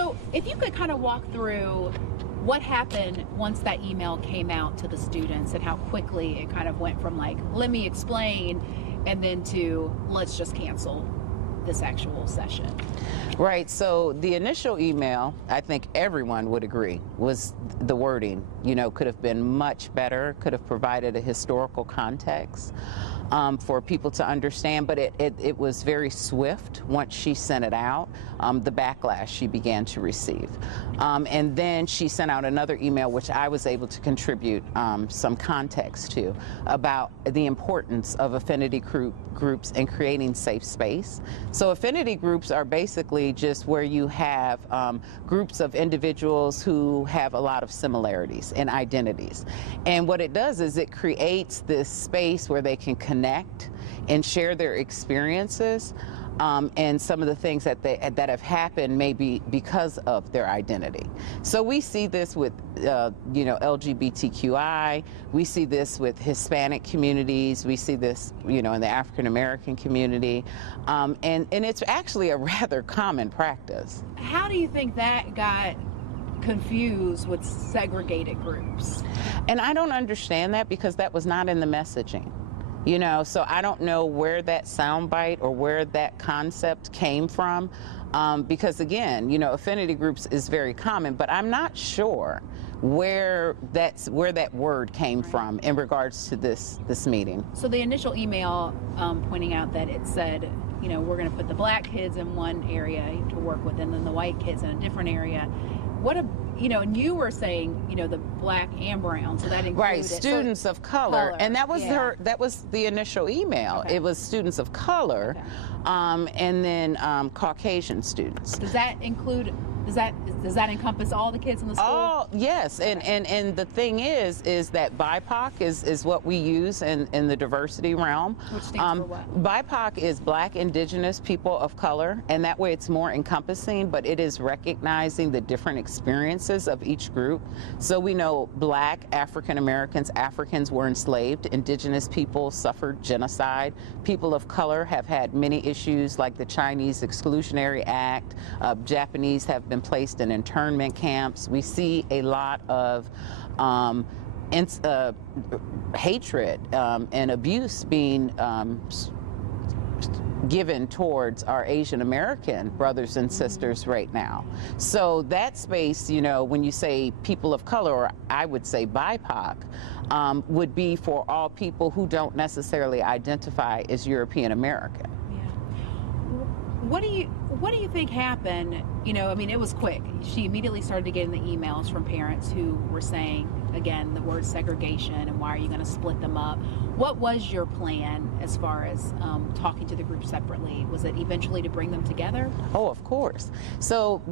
So if you could kind of walk through what happened once that email came out to the students and how quickly it kind of went from like, let me explain, and then to let's just cancel this actual session. Right, so the initial email, I think everyone would agree, was the wording, could have been much better, could have provided a historical context for people to understand, but it was very swift once she sent it out, the backlash she began to receive. And then she sent out another email, which I was able to contribute some context to, about the importance of affinity groups and creating safe space. So affinity groups are basically just where you have groups of individuals who have a lot of similarities and identities. And what it does is it creates this space where they can connect and share their experiences and some of the things that have happened maybe because of their identity. So we see this with LGBTQI, we see this with Hispanic communities, we see this in the African American community, and it's actually a rather common practice. How do you think that got confused with segregated groups? And I don't understand that, because that was not in the messaging. So I don't know where that soundbite or where that concept came from, because again, affinity groups is very common, but I'm not sure where that word came from in regards to this meeting. So the initial email pointing out that it said, we're going to put the black kids in one area to work with, and then the white kids in a different area. And you were saying, the black and brown, so that included right, students of color, and that was that was the initial email. Okay. It was students of color, okay. And then Caucasian students. Does that include? Does that encompass all the kids in the school? Oh, yes, okay. and the thing is that BIPOC is what we use in the diversity realm. Which stands for what? BIPOC is Black, Indigenous, People of Color, and that way it's more encompassing, but it is recognizing the different experiences of each group. So we know Black, African Americans, Africans were enslaved, Indigenous people suffered genocide, people of color have had many issues like the Chinese Exclusionary Act, Japanese have been placed in internment camps. We see a lot of hatred and abuse being given towards our Asian American brothers and sisters right now. So that space, when you say people of color, or I would say BIPOC, would be for all people who don't necessarily identify as European American. What do you think happened? It was quick. She immediately started getting the emails from parents who were saying, again, the word segregation and why are you going to split them up? What was your plan as far as talking to the group separately? Was it eventually to bring them together? Oh, of course. So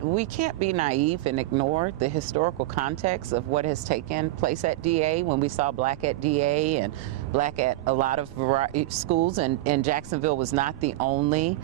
we can't be naive and ignore the historical context of what has taken place at DA when we saw Black at DA and Black at a lot of schools, and Jacksonville was not the only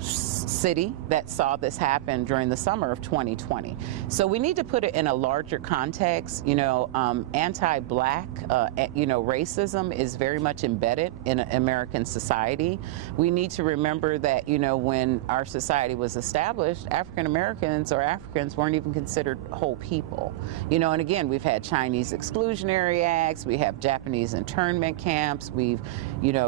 city that saw this happen during the summer of 2020. So we need to put it in a larger context. Anti-Black, racism is very much embedded in American society. We need to remember that, when our society was established, African Americans or Africans weren't even considered whole people. And again, we've had Chinese exclusionary acts, we have Japanese internment camps, we've,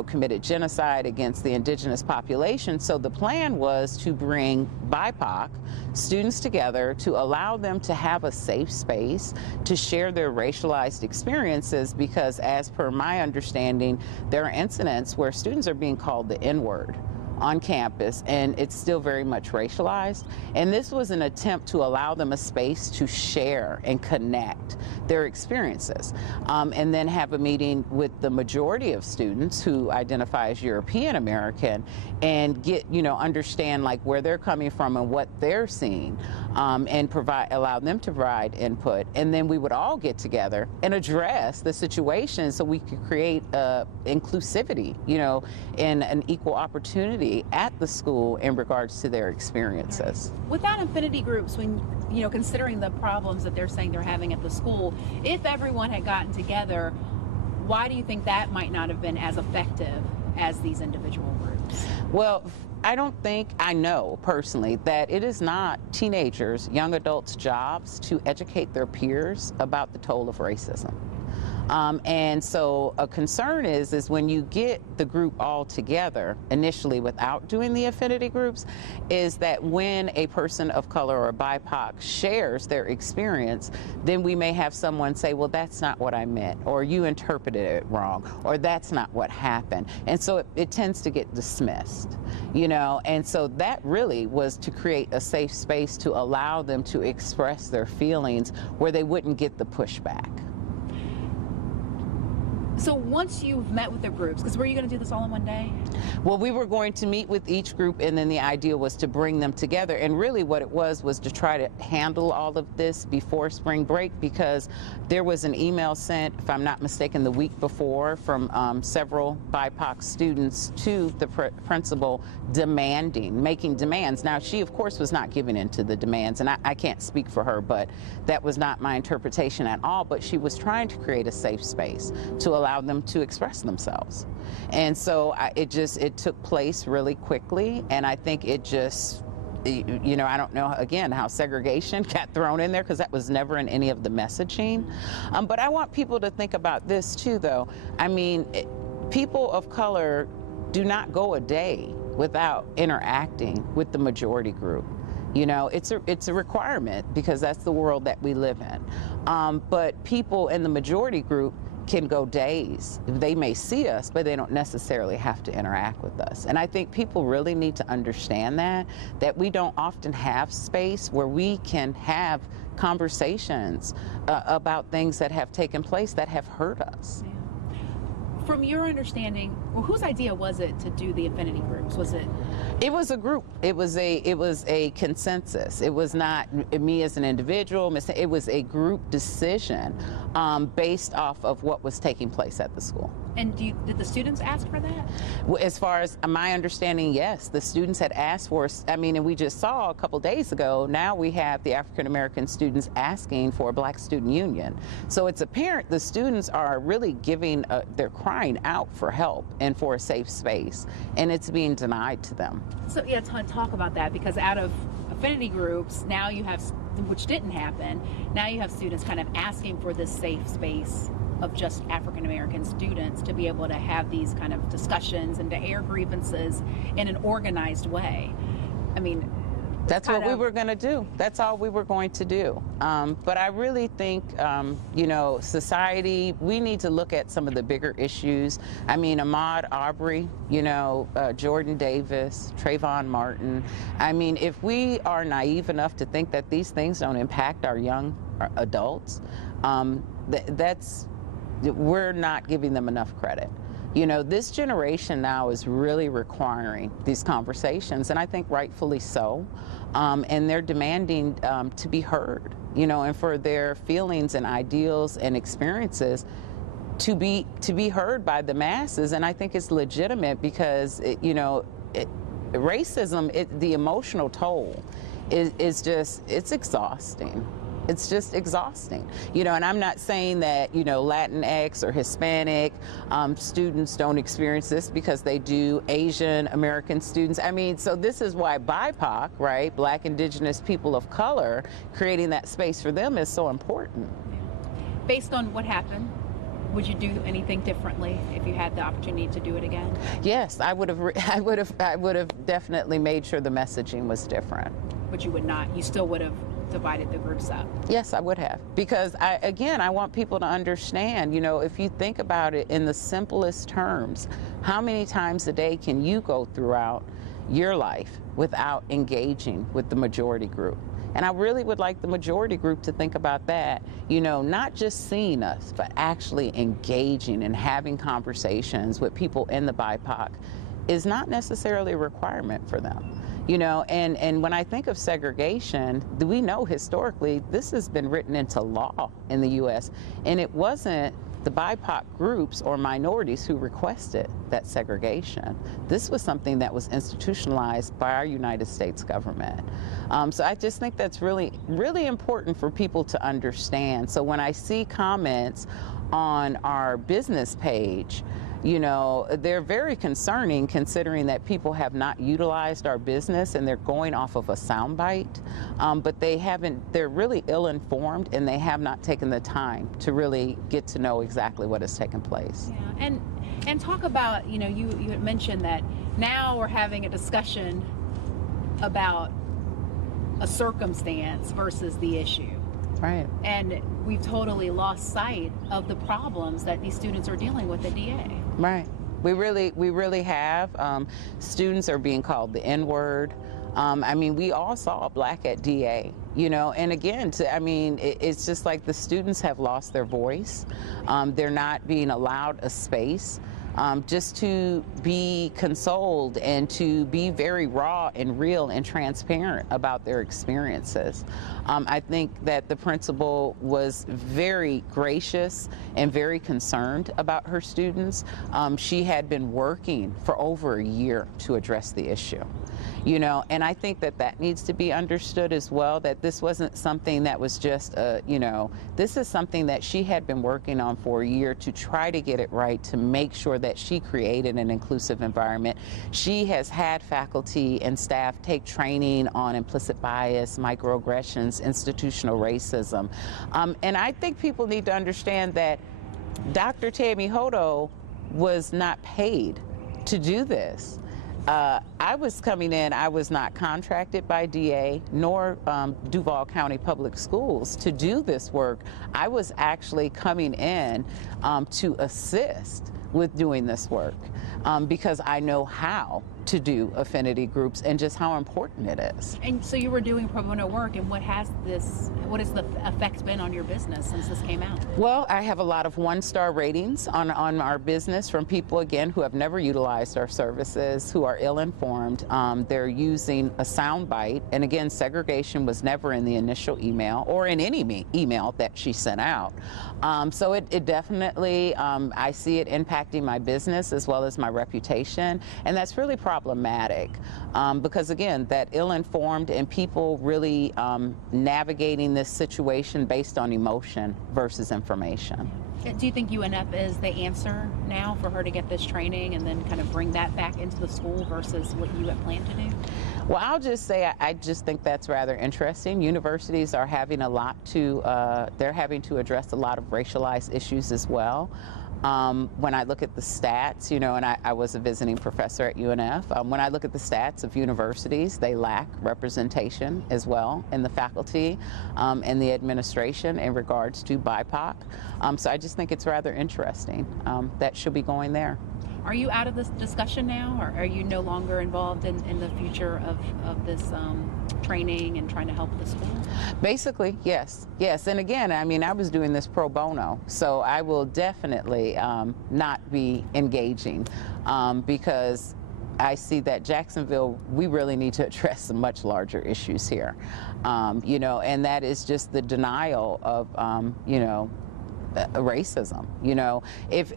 committed genocide against the indigenous population. So the plan was to bring BIPOC students together to allow them to have a safe space to share their racialized experiences, because as per my understanding, there are incidents where students are being called the N-word on campus, and it's still very much racialized. And this was an attempt to allow them a space to share and connect their experiences, and then have a meeting with the majority of students who identify as European American and get, understand like where they're coming from and what they're seeing, and allow them to provide input. And then we would all get together and address the situation so we could create inclusivity, and an equal opportunity at the school in regards to their experiences. Without affinity groups, when considering the problems that they're saying they're having at the school, if everyone had gotten together, why do you think that might not have been as effective as these individual groups? Well, I don't think, I know personally that it is not teenagers, young adults' jobs to educate their peers about the toll of racism. And so a concern is when you get the group all together initially without doing the affinity groups, is that when a person of color or BIPOC shares their experience, then we may have someone say, well, that's not what I meant, or you interpreted it wrong, or that's not what happened. And so it tends to get dismissed, you know, and so that really was to create a safe space to allow them to express their feelings where they wouldn't get the pushback. So once you've met with the groups, because were you going to do this all in one day? Well, we were going to meet with each group, and then the idea was to bring them together. And really what it was to try to handle all of this before spring break, because there was an email sent, if I'm not mistaken, the week before from several BIPOC students to the principal making demands. Now, she, of course, was not giving in to the demands, and I can't speak for her, but that was not my interpretation at all. But she was trying to create a safe space to allow them to express themselves. And so it took place really quickly, and I think it just, you know, I don't know, again, how segregation got thrown in there, because that was never in any of the messaging. But I want people to think about this too, though. I mean, people of color do not go a day without interacting with the majority group. You know, it's a requirement, because that's the world that we live in. But people in the majority group can go days. They may see us, but they don't necessarily have to interact with us. And I think people really need to understand that we don't often have space where we can have conversations about things that have taken place that have hurt us. Yeah. From your understanding, well, whose idea was it to do the affinity groups? Was it? It was a group. It was a consensus. It was not me as an individual. It was a group decision based off of what was taking place at the school. And did the students ask for that? Well, as far as my understanding, yes, the students had asked for. I mean, and we just saw a couple days ago. Now we have the African American students asking for a Black Student Union. So it's apparent the students are really giving. They're crying out for help and for a safe space, and it's being denied to them. So yeah, talk about that, because out of affinity groups, now you have, which didn't happen, now you have students kind of asking for this safe space of just African American students to be able to have these kind of discussions and to air grievances in an organized way. I mean, that's what we were going to do. That's all we were going to do. But I really think, you know, society, we need to look at some of the bigger issues. I mean, Ahmaud Arbery, you know, Jordan Davis, Trayvon Martin. I mean, if we are naive enough to think that these things don't impact our young adults, we're not giving them enough credit. You know, this generation now is really requiring these conversations, and I think rightfully so. And they're demanding to be heard, you know, and for their feelings and ideals and experiences to be heard by the masses. And I think it's legitimate, because racism, the emotional toll is just, it's exhausting. It's just exhausting, you know, and I'm not saying that, you know, Latinx or Hispanic students don't experience this, because they do. Asian American students. I mean, so this is why BIPOC, right, Black, Indigenous, people of color, creating that space for them is so important. Based on what happened, would you do anything differently if you had the opportunity to do it again? Yes, I would have definitely made sure the messaging was different. But you would not. You still would have divided the groups up. Yes, I would have, because I want people to understand, you know, if you think about it in the simplest terms, how many times a day can you go throughout your life without engaging with the majority group? And I really would like the majority group to think about that, you know, not just seeing us, but actually engaging and having conversations with people in the BIPOC is not necessarily a requirement for them. You know, and when I think of segregation, we know historically this has been written into law in the U.S., and it wasn't the BIPOC groups or minorities who requested that segregation. This was something that was institutionalized by our United States government. So I just think that's really, really important for people to understand. So when I see comments on our business page, You know, they're very concerning considering that people have not utilized our business and they're going off of a soundbite, but they're really ill-informed and they have not taken the time to really get to know exactly what has taken place. Yeah, and talk about, you know, you had mentioned that now we're having a discussion about a circumstance versus the issue. Right. And we've totally lost sight of the problems that these students are dealing with at DA. Right. We really have. Students are being called the N-word. I mean, we all saw Black at DA, you know, and again, it's just like the students have lost their voice. They're not being allowed a space. Just to be consoled and to be very raw and real and transparent about their experiences. I think that the principal was very gracious and very concerned about her students. She had been working for over a year to address the issue. You know, and I think that that needs to be understood as well, that this wasn't something that was just, you know, this is something that she had been working on for a year to try to get it right, to make sure that she created an inclusive environment. She has had faculty and staff take training on implicit bias, microaggressions, institutional racism. And I think people need to understand that Dr. Tammy Hodo was not paid to do this. I was coming in, I was not contracted by DA nor Duval County Public Schools to do this work. I was actually coming in to assist with doing this work because I know how to do affinity groups and just how important it is. And so you were doing pro bono work, and what has the effect been on your business since this came out? Well, I have a lot of one-star ratings on our business from people, again, who have never utilized our services, who are ill-informed. They're using a soundbite, and again, segregation was never in the initial email or in any email that she sent out. So it definitely, I see it impacting my business as well as my reputation, and that's really problematic because, again, that ill-informed and people really navigating this situation based on emotion versus information. Do you think UNF is the answer now for her to get this training and then kind of bring that back into the school versus what you had planned to do? Well, I'll just say I just think that's rather interesting. Universities are having a lot to, they're having to address a lot of racialized issues as well. When I look at the stats, you know, and I was a visiting professor at UNF, when I look at the stats of universities, they lack representation as well in the faculty and the administration in regards to BIPOC. So I just think it's rather interesting that she'll be going there. Are you out of this discussion now, or are you no longer involved in the future of this training and trying to help the school? Basically, yes. Yes, and again, I mean, I was doing this pro bono, so I will definitely not be engaging because I see that Jacksonville, we really need to address some much larger issues here, you know, and that is just the denial of, you know, racism, you know.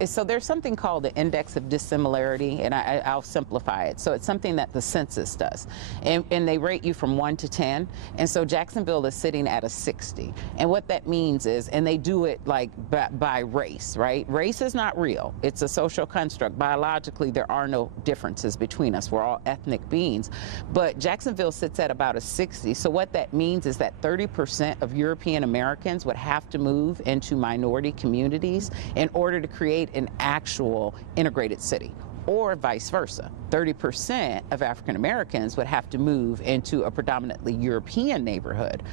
So there's something called the index of dissimilarity, and I'll simplify it. So it's something that the census does, and they rate you from 1 to 10, and so Jacksonville is sitting at a 60. And what that means is, and they do it like by race, right? Race is not real. It's a social construct. Biologically, there are no differences between us. We're all ethnic beings. But Jacksonville sits at about a 60. So what that means is that 30% of European Americans would have to move into minority communities in order to create an actual integrated city, or vice versa. 30% of African Americans would have to move into a predominantly European neighborhood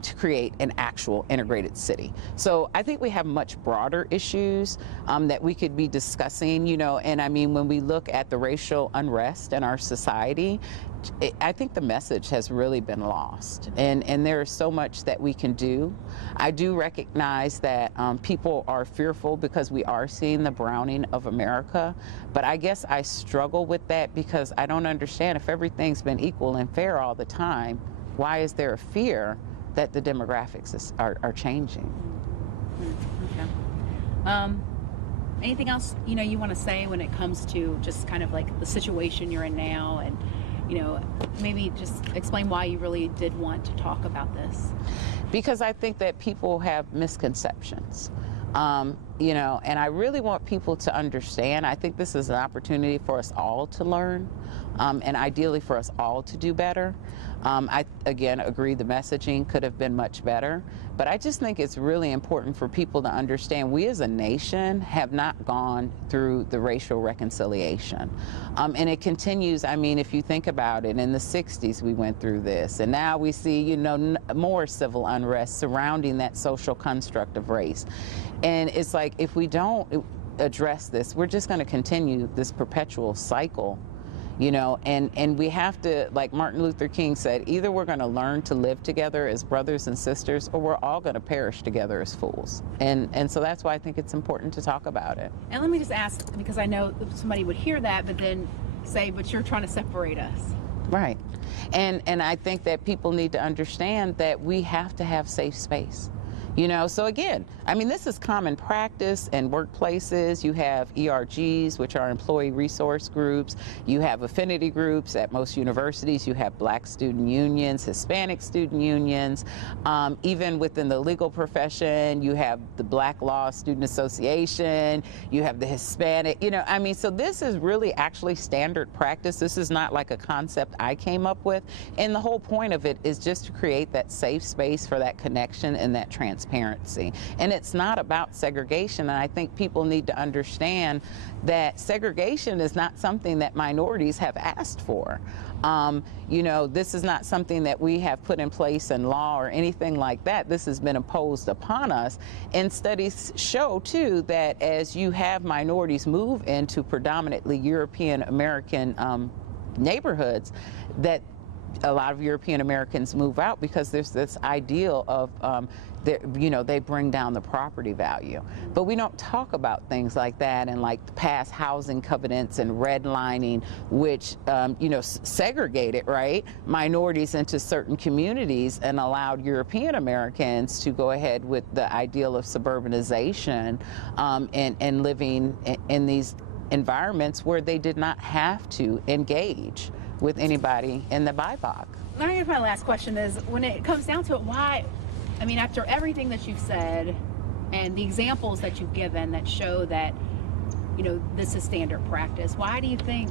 to create an actual integrated city. So I think we have much broader issues that we could be discussing, you know, and I mean, when we look at the racial unrest in our society, I think the message has really been lost, and there is so much that we can do. I do recognize that people are fearful because we are seeing the browning of America, but I guess I struggle with that because I don't understand, if everything's been equal and fair all the time, why is there a fear that the demographics are changing? Okay. Anything else, you know, you want to say when it comes to just kind of like the situation you're in now, and you know, maybe just explain why you really did want to talk about this? Because I think that people have misconceptions. You know, and I really want people to understand, I think this is an opportunity for us all to learn, and ideally for us all to do better. I, again, agree the messaging could have been much better, but I just think it's really important for people to understand we as a nation have not gone through the racial reconciliation. And it continues, I mean, if you think about it, in the 60s we went through this, and now we see, you know, more civil unrest surrounding that social construct of race. And it's like, if we don't address this, we're just going to continue this perpetual cycle. You know, and we have to, like Martin Luther King said, either we're going to learn to live together as brothers and sisters, or we're all going to perish together as fools. And so that's why I think it's important to talk about it. And let me just ask, because I know somebody would hear that, but then say, but you're trying to separate us. Right. And I think that people need to understand that we have to have safe space. You know, so again, I mean, this is common practice in workplaces. You have ERGs, which are employee resource groups. You have affinity groups at most universities. You have Black student unions, Hispanic student unions. Even within the legal profession, you have the Black Law Student Association. You have the Hispanic, you know, I mean, so this is really actually standard practice. This is not like a concept I came up with. And the whole point of it is just to create that safe space for that connection and that transparency. And it's not about segregation, and I think people need to understand that segregation is not something that minorities have asked for. You know, this is not something that we have put in place in law or anything like that. This has been imposed upon us. And studies show, too, that as you have minorities move into predominantly European American neighborhoods, that a lot of European Americans move out because there's this ideal of, you know, they bring down the property value. But we don't talk about things like that, and like past housing covenants and redlining, which, you know, segregated, right, minorities into certain communities and allowed European Americans to go ahead with the ideal of suburbanization and living in these environments where they did not have to engage with anybody in the BIPOC. I guess my last question is, when it comes down to it, why, I mean, after everything that you've said and the examples that you've given that show that, you know, this is standard practice, why do you think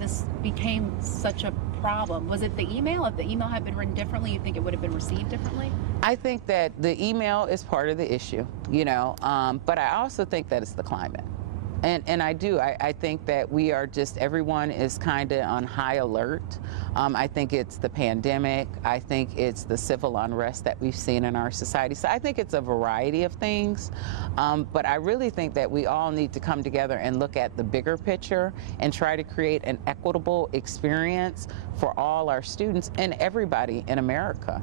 this became such a problem? Was it the email? If the email had been written differently, you think it would have been received differently? I think that the email is part of the issue, you know, but I also think that it's the climate. And I do. I think that we are just, everyone is kind of on high alert. I think it's the pandemic. I think it's the civil unrest that we've seen in our society. So I think it's a variety of things. But I really think that we all need to come together and look at the bigger picture and try to create an equitable experience for all our students and everybody in America.